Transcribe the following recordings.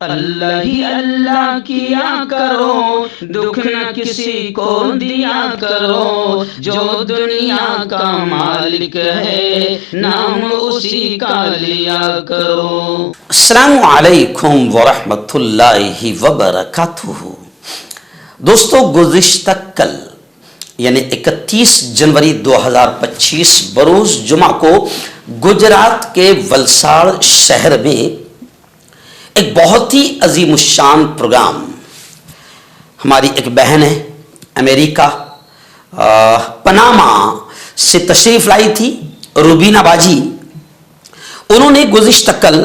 اللہ ہی اللہ کیا کرو، دکھ نہ کسی کو دیا کرو، جو دنیا کا مالک ہے نام اسی کا لیا کرو۔ السلام علیکم ورحمۃ اللہ وبرکاتہ۔ دوستو، گزشتہ کل یعنی 31 جنوری 2025 بروز جمعہ کو گجرات کے ولساڑ شہر میں ایک بہت ہی عظیم الشان پروگرام، ہماری ایک بہن ہے امریکہ پناما سے تشریف لائی تھی، روبینہ باجی۔ انہوں نے گزشتہ کل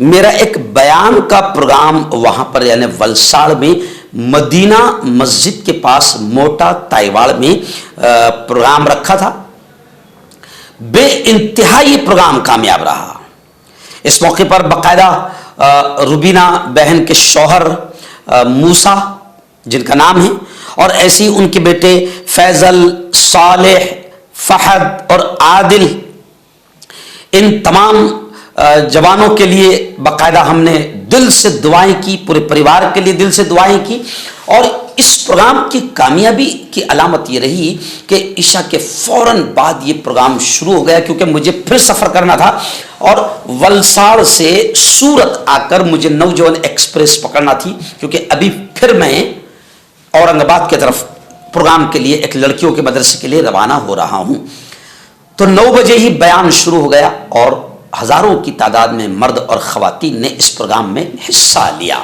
میرا ایک بیان کا پروگرام وہاں پر یعنی ولساڑ میں مدینہ مسجد کے پاس موٹا تائیواڑ میں پروگرام رکھا تھا۔ بے انتہا یہ پروگرام کامیاب رہا۔ اس موقع پر باقاعدہ روبینہ بہن کے شوہر موسیٰ جن کا نام ہے، اور ایسے ہی ان کے بیٹے فیضل، صالح، فہد اور عادل، ان تمام جوانوں کے لیے باقاعدہ ہم نے دل سے دعائیں کی، پورے پریوار کے لیے دل سے دعائیں کی۔ اور اس پروگرام کی کامیابی کی علامت یہ رہی کہ عشاء کے فوراً بعد یہ پروگرام شروع ہو گیا، کیونکہ مجھے پھر سفر کرنا تھا اور ولساڑ سے سورت آ کر مجھے نوجوان ایکسپریس پکڑنا تھی، کیونکہ ابھی پھر میں اورنگ آباد کی طرف پروگرام کے لیے ایک لڑکیوں کے مدرسے کے لیے روانہ ہو رہا ہوں۔ تو 9 بجے ہی بیان شروع ہو گیا اور ہزاروں کی تعداد میں مرد اور خواتین نے اس پروگرام میں حصہ لیا۔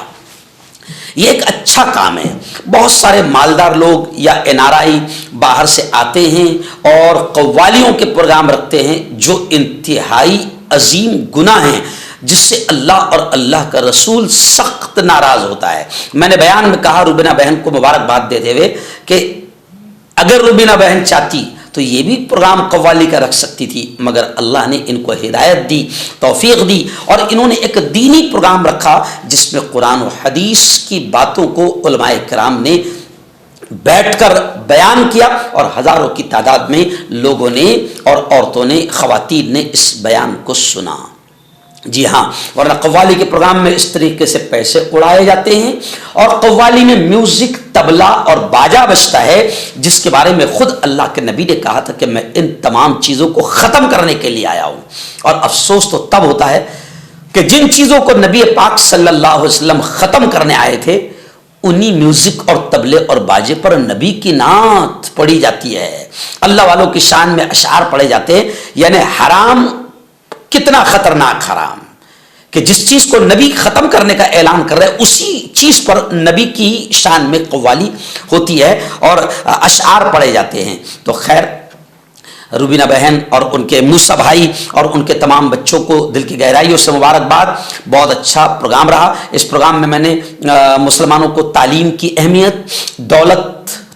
یہ ایک اچھا کام ہے۔ بہت سارے مالدار لوگ یا NRI باہر سے آتے ہیں اور قوالیوں کے پروگرام رکھتے ہیں، جو انتہائی عظیم گناہ ہیں، جس سے اللہ اور اللہ کا رسول سخت ناراض ہوتا ہے۔ میں نے بیان میں کہا روبینہ بہن کو مبارکباد دیتے ہوئے کہ اگر روبینہ بہن چاہتی تو یہ بھی پروگرام قوالی کا رکھ سکتی تھی، مگر اللہ نے ان کو ہدایت دی، توفیق دی، اور انہوں نے ایک دینی پروگرام رکھا جس میں قرآن و حدیث کی باتوں کو علماء کرام نے بیٹھ کر بیان کیا، اور ہزاروں کی تعداد میں لوگوں نے اور عورتوں نے، خواتین نے اس بیان کو سنا۔ جی ہاں، ورنہ قوالی کے پروگرام میں اس طریقے سے پیسے اڑائے جاتے ہیں، اور قوالی میں میوزک، طبلہ اور باجا بجتا ہے، جس کے بارے میں خود اللہ کے نبی نے کہا تھا کہ میں ان تمام چیزوں کو ختم کرنے کے لیے آیا ہوں۔ اور افسوس تو تب ہوتا ہے کہ جن چیزوں کو نبی پاک صلی اللہ علیہ وسلم ختم کرنے آئے تھے، انہی میوزک اور طبلے اور باجے پر نبی کی نعت پڑھی جاتی ہے، اللہ والوں کی شان میں اشعار پڑھے جاتے ہیں۔ یعنی حرام کتنا خطرناک حرام کہ جس چیز کو نبی ختم کرنے کا اعلان کر رہے، اسی چیز پر نبی کی شان میں قوالی ہوتی ہے اور اشعار پڑھے جاتے ہیں۔ تو خیر، روبینہ بہن اور ان کے موسیٰ بھائی اور ان کے تمام بچوں کو دل کی گہرائیوں سے مبارکباد۔ بہت اچھا پروگرام رہا۔ اس پروگرام میں نے مسلمانوں کو تعلیم کی اہمیت،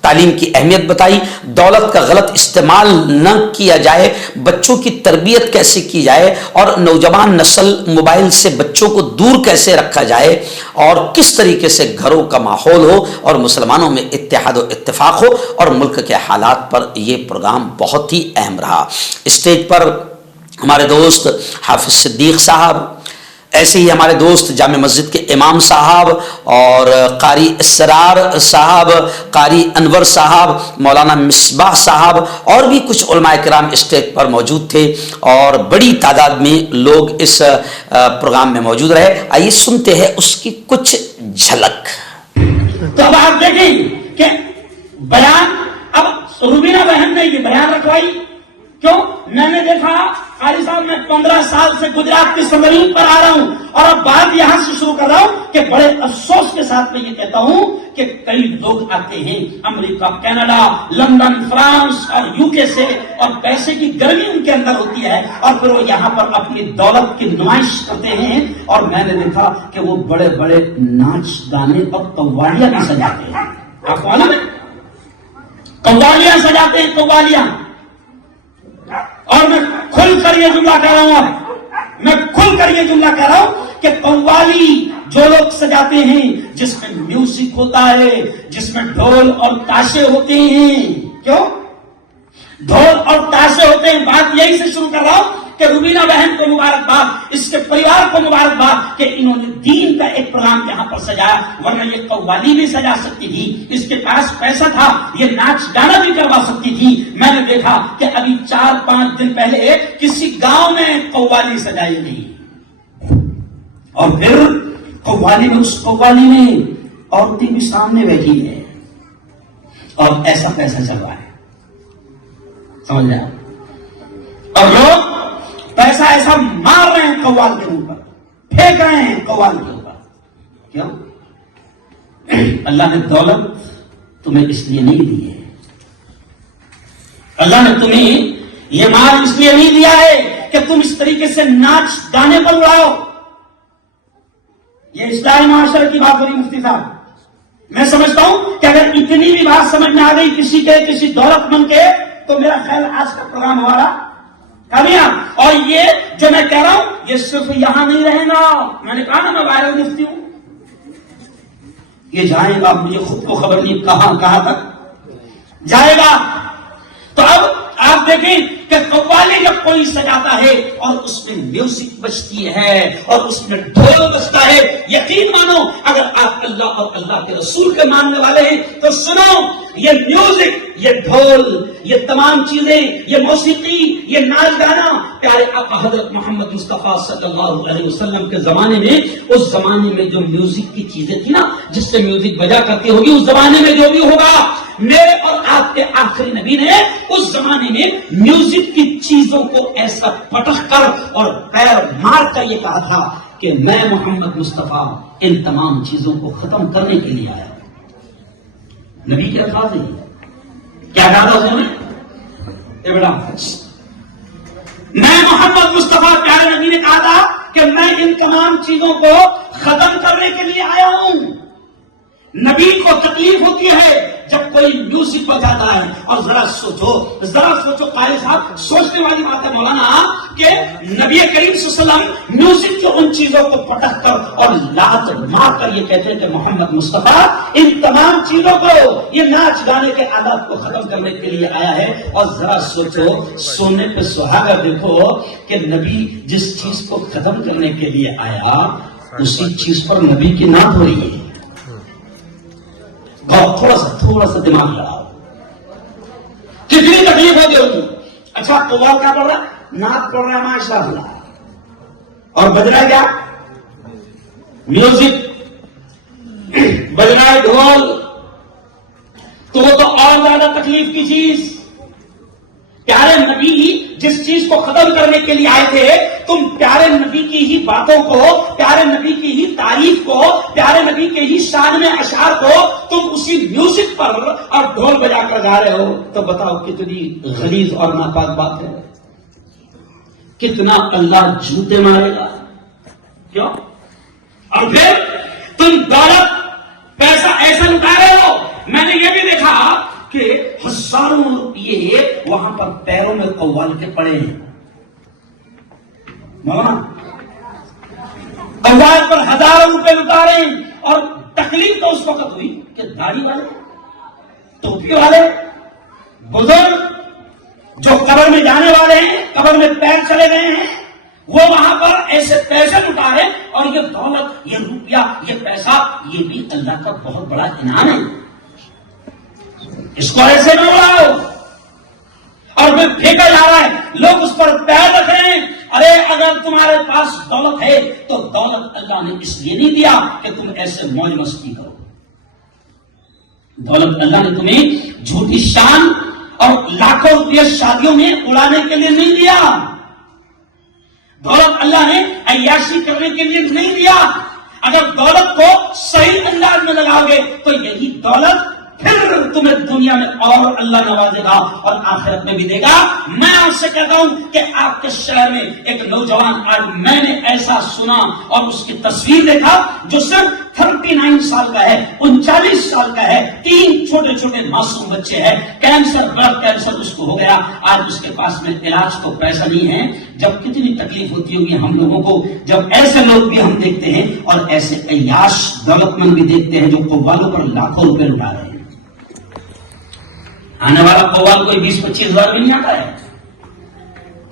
تعلیم کی اہمیت بتائی، دولت کا غلط استعمال نہ کیا جائے، بچوں کی تربیت کیسے کی جائے، اور نوجوان نسل موبائل سے بچوں کو دور کیسے رکھا جائے، اور کس طریقے سے گھروں کا ماحول ہو اور مسلمانوں میں اتحاد و اتفاق ہو، اور ملک کے حالات پر یہ پروگرام بہت ہی اہم رہا۔ اسٹیج پر ہمارے دوست حافظ صدیق صاحب، ایسے ہی ہمارے دوست جامع مسجد کے امام صاحب اور قاری اسرار صاحب، قاری انور صاحب، مولانا مصباح صاحب، اور بھی کچھ علماء کرام اسٹیج پر موجود تھے، اور بڑی تعداد میں لوگ اس پروگرام میں موجود رہے۔ آئیے سنتے ہیں اس کی کچھ جھلک۔ تو اب آپ دیکھیں کہ بیان، اب روبینہ بہن نے یہ بیان رکھوائی کیوں؟ میں نے دیکھا قاری صاحب، میں 15 سال سے گجرات کی سرزمین پر آ رہا ہوں، اور اب بات یہاں سے شروع کر رہا ہوں کہ بڑے افسوس کے ساتھ میں یہ کہتا ہوں کہ کئی لوگ آتے ہیں امریکہ، کینیڈا، لندن، فرانس اور UK سے، اور پیسے کی گرمی ان کے اندر ہوتی ہے، اور پھر وہ یہاں پر اپنی دولت کی نمائش کرتے ہیں، اور میں نے دیکھا کہ وہ بڑے بڑے ناچ گانے اور قوالیاں بھی سجاتے ہیں۔ آپ کو معلوم ہے قوالیاں سجاتے ہیں، قوالیاں۔ اور میں کھل کر یہ جملہ کہہ رہا ہوں، میں کھل کر یہ جملہ کہہ رہا ہوں کہ قوالی جو لوگ سجاتے ہیں، جس میں میوزک ہوتا ہے، جس میں ڈھول اور تاشے ہوتے ہیں، کیوں ڈھول اور تاشے ہوتے ہیں، بات یہی سے شروع کر رہا ہوں کہ روبینہ بہن کو مبارکباد، اس کے پریوار کو مبارکباد کہ انہوں نے دین کا ایک پروگرام یہاں پر سجایا، ورنہ یہ قوالی بھی سجا سکتی تھی، اس کے پاس پیسہ تھا، یہ ناچ گانا بھی کروا سکتی تھی۔ میں نے دیکھا کہ ابھی 4-5 دن پہلے کسی گاؤں میں قوالی سجائی گئی، اور پھر قوالی میں، اس قوالی میں عورتیں بھی سامنے بیٹھی ہیں اور ایسا پیسہ چل رہا ہے، سمجھ رہے ہیں؟ اور لوگ پیسہ ایسا مار رہے ہیں قوال کے اوپر، پھینک رہے ہیں قوال کے اوپر۔ کیوں؟ اللہ نے دولت تمہیں اس لیے نہیں دی ہے، اللہ نے تمہیں یہ مال اس لیے نہیں دیا ہے کہ تم اس طریقے سے ناچ گانے پر اڑاؤ۔ یہ اسلامی معاشرے کی بات ہو رہی مفتی صاحب۔ میں سمجھتا ہوں کہ اگر اتنی بھی بات سمجھ میں آ گئی کسی دولت مند کے، تو میرا خیال آج کا پروگرام ہمارا کامیاب۔ اور یہ جو میں کہہ رہا ہوں یہ صرف یہاں نہیں رہے گا، میں نے کہا نا میں وائرل مفتی ہوں، یہ جائے گا، مجھے خود کو خبر نہیں کہاں تک جائے گا۔ تو اب آپ دیکھیں کہ قوالی جب کوئی سجاتا ہے اور اس میں میوزک بجتی ہے اور اس میں ڈھول بجتا ہے، یقین مانو اگر آپ اللہ اور اللہ کے رسول کے ماننے والے ہیں تو سنو، یہ میوزک، یہ ڈھول، یہ تمام چیزیں، یہ موسیقی، یہ ناچ گانا پیارے آقا حضرت محمد مصطفیٰ صلی اللہ علیہ وسلم کے زمانے میں، اس زمانے میں جو میوزک کی چیزیں تھی نا، جس سے میوزک بجا کرتی ہوگی، اس زمانے میں جو بھی ہوگا، میرے اور آپ کے آخری نبی نے اس زمانے میں میوزک کی چیزوں کو ایسا پٹخ کر اور پیر مار کر یہ کہا تھا کہ میں محمد مصطفیٰ ان تمام چیزوں کو ختم کرنے کے لیے آیا۔ نبی کے الفاظ ہیں، کیا کہا تھا انہوں نے؟ میں محمد مصطفیٰ پیارے نبی نے کہا تھا کہ میں ان تمام چیزوں کو ختم کرنے کے لیے آیا ہوں۔ نبی کو تکلیف ہوتی ہے جب کوئی میوزک بجاتا ہے، اور ذرا سوچو قاری صاحب، سوچنے والی بات ہے مولانا کہ نبی کریم صلی اللہ علیہ وسلم میوزک کی ان چیزوں کو پٹک کر اور لات مار کر یہ کہتے ہیں کہ محمد مصطفیٰ ان تمام چیزوں کو، یہ ناچ گانے کے آلات کو ختم کرنے کے لیے آیا ہے۔ اور ذرا سوچو، سونے پہ سہاگا دیکھو کہ نبی جس چیز کو ختم کرنے کے لیے آیا اسی چیز پر نبی کی نعت ہو رہی ہے۔ تھوڑا سا دماغ لڑاؤ، کتنی تکلیف ہوگی ہوگی۔ اچھا قوال کیا پڑھ رہا ہے؟ نعت پڑھ رہا ہے ماشاء اللہ، اور بج رہا ہے کیا؟ میوزک بج رہا ہے، ڈھول، تو وہ تو اور زیادہ تکلیف کی چیز۔ پیارے نبی جس چیز کو ختم کرنے کے لیے آئے تھے، تم پیارے نبی کی ہی باتوں کو، پیارے نبی کی ہی تعریف کو، پیارے نبی کے ہی شان میں اشعار کو تم اسی میوزک پر اور ڈھول بجا کر گا رہے ہو، تو بتاؤ کتنی غلیظ اور ناپاک بات ہے، کتنا اللہ جوتے مارے گا۔ کیوں؟ اور پھر تم دولت پیسہ ایسا لٹا رہے ہو۔ میں نے یہ بھی دیکھا کہ ہزاروں روپیے وہاں پر پیروں میں قوال کے پڑے ہیں، مولانا قوال پر ہزاروں روپے لٹا رہے ہیں۔ اور تکلیف تو اس وقت ہوئی کہ داڑھی والے، ٹوپی والے بزرگ جو قبر میں جانے والے ہیں، قبر میں پیر چلے گئے ہیں، وہ وہاں پر ایسے پیسے لٹا رہے، اور یہ دولت، یہ روپیہ، یہ پیسہ، یہ بھی اللہ کا بہت بڑا انعام ہے، اس کو ایسے نہ اڑاؤ۔ اور پھر پھینکا جا رہا ہے، لوگ اس پر پیر رکھ رہے ہیں۔ ارے اگر تمہارے پاس دولت ہے تو دولت اللہ نے اس لیے نہیں دیا کہ تم ایسے موج مستی کرو، دولت اللہ نے تمہیں جھوٹی شان اور لاکھوں روپیہ شادیوں میں اڑانے کے لیے نہیں دیا، دولت اللہ نے عیاشی کرنے کے لیے نہیں دیا۔ اگر دولت کو صحیح انداز میں لگاؤ گے تو یہی دولت پھر تمہیں دنیا میں اور اللہ نوازے گا اور آخرت میں بھی دے گا۔ میں آپ سے کہتا ہوں کہ آپ کے شہر میں ایک نوجوان، آج میں نے ایسا سنا اور اس کی تصویر دیکھا، جو صرف 39 سال کا ہے، 39 سال کا ہے، 3 چھوٹے چھوٹے معصوم بچے ہیں، کینسر، بلڈ کینسر اس کو ہو گیا، آج اس کے پاس میں علاج کو پیسہ نہیں ہے۔ جب کتنی تکلیف ہوتی ہوگی ہم لوگوں کو جب ایسے لوگ بھی ہم دیکھتے ہیں اور ایسے عیاش دولت مند بھی دیکھتے ہیں جو قوالوں پر لاکھوں روپے لٹا رہے ہیں۔ آنے والا قوال کوئی 20-25 ہزار بھی نہیں آتا ہے،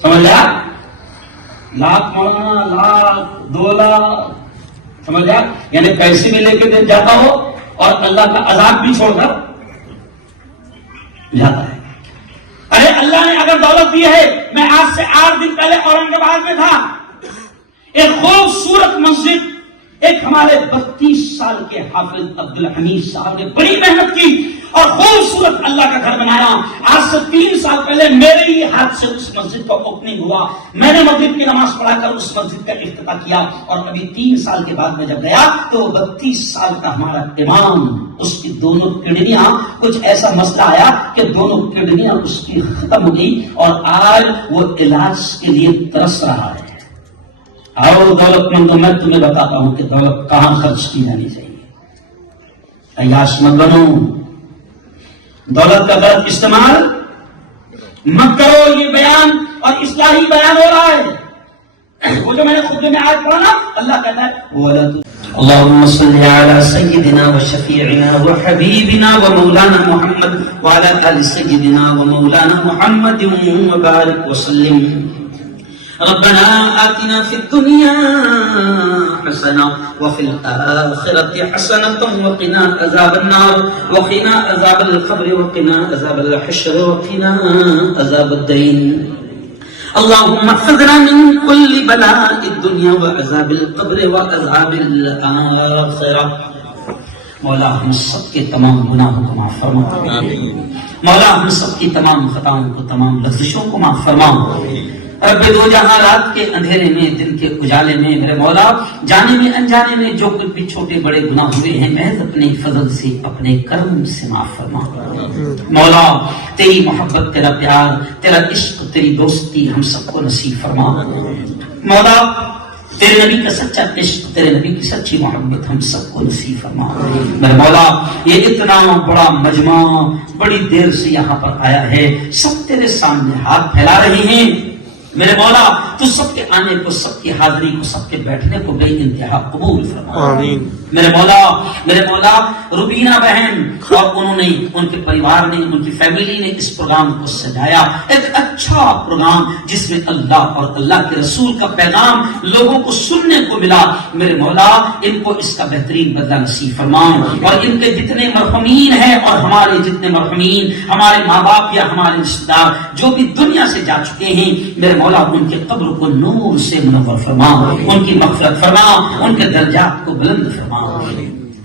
سمجھ لیا؟ لاکھ مولانا، لاکھ 2 لاکھ، سمجھ گیا؟ یعنی پیسے بھی لے کے دے جاتا ہو اور اللہ کا عذاب بھی چھوڑ کر جاتا ہے. ارے اللہ نے اگر دولت دی ہے، میں آج سے 8 دن پہلے اورنگ آباد میں تھا، ایک خوبصورت مسجد، ایک ہمارے 32 سال کے حافظ عبدالحمید صاحب نے بڑی محنت کی اور خوبصورت اللہ کا گھر بنایا. آج سے 3 سال پہلے میرے ہی ہاتھ سے اس مسجد کا اوپننگ ہوا. میں نے مغرب کی نماز پڑھا کر اس مسجد کا افتتاح کیا اور ابھی 3 سال کے بعد میں جب گیا تو 32 سال کا ہمارا امام، اس کی دونوں کڈنیاں، کچھ ایسا مسئلہ آیا کہ دونوں کڈنیاں اس کی ختم ہو گئی اور آج وہ علاج کے لیے ترس رہا ہے. آؤ دولت مندوں، میں تمہیں بتاتا ہوں کہ دولت کہاں خرچ کی جانی چاہیے. عیاش مت بنو، دولت کا غلط استعمال مت کرو. یہ بیان اور اصلاحی بیان ہو رہا ہے. وہ جو میں نے خطبے میں آج پڑھا نا، اللہ کہتا ہے اللهم صل على سيدنا وشفيعنا وحبيبنا ومولانا محمد وعلى آل سيدنا ومولانا محمد وبارك وسلم. ربنا آتنا في الدنيا حسنة وفي الآخرة حسنة وقنا عذاب النار وقنا عذاب القبر وقنا عذاب الحشر وقنا عذاب الدين. اللهم احفظنا من كل بلاء الدنيا وعذاب القبر وعذاب الآخرة. مولا ہم سب کے تمام گناہوں کو معاف فرما. مولا ہم سب کی تمام خطاؤں کو، تمام لغزشوں کو معاف فرما. رب دو جہاں رات کے اندھیرے میں، دن کے اجالے میں، میرے مولا جانے میں انجانے میں جو کچھ بھی چھوٹے بڑے گناہ ہوئے ہیں، محض اپنے فضل سے، اپنے کرم سے معاف فرما. مولا تیری محبت، تیرا پیار، تیرا عشق، تیری دوستی ہم سب کو نصیب فرما. مولا تیرے نبی کا سچا عشق، تیرے نبی کی سچی محبت ہم سب کو نصیب فرما. میرے مولا یہ اتنا بڑا مجمع بڑی دیر سے یہاں پر آیا ہے، سب تیرے سامنے ہاتھ پھیلا رہے ہیں. میرے مولا تو سب کے آنے کو، سب کی حاضری کو، سب کے بیٹھنے کو بے انتہا قبول فرما. آمین. میرے مولا روبینہ بہن اور انہوں نے، ان کے پریوار نے، ان کی فیملی نے اس پروگرام کو سجایا، ایک اچھا پروگرام جس میں اللہ اور اللہ کے رسول کا پیغام لوگوں کو سننے کو ملا. میرے مولا ان کو اس کا بہترین بدلہ نصیب فرما اور ان کے جتنے مرحومین ہیں اور ہمارے جتنے مرحومین، ہمارے ماں باپ یا ہمارے رشتہ دار جو بھی دنیا سے جا چکے ہیں، میرے مولا ان کے قبر کو نور سے منور فرما، ان کی مغفرت فرما، ان کے درجات کو بلند فرما.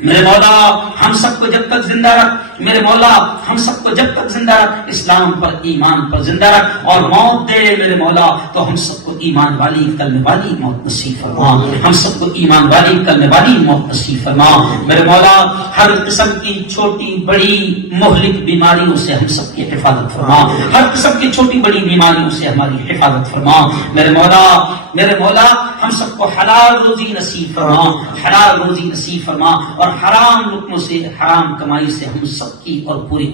میرے مولا ہم سب کو جب تک زندہ رکھ، میرے مولا ہم سب کو جب تک زندہ رکھ، اسلام پر، ایمان پر زندہ رکھ اور موت دے میرے مولا تو ہم سب کو ایمان والی، کلمے والی موت نصیب فرما. ہم سب کو ایمان والی، کلمے والی موت نصیب فرما. میرے مولا ہر قسم کی چھوٹی بڑی مہلک بیماریوں سے ہم سب کی حفاظت فرما. ہر قسم کی چھوٹی بڑی بیماریوں سے ہماری حفاظت فرما. میرے مولا ہم سب کو حلال روزی نصیب فرما، حلال روزی نصیب فرما اور حرام لقموں سے، حرام کمائی سے ہم سب کی اور پوری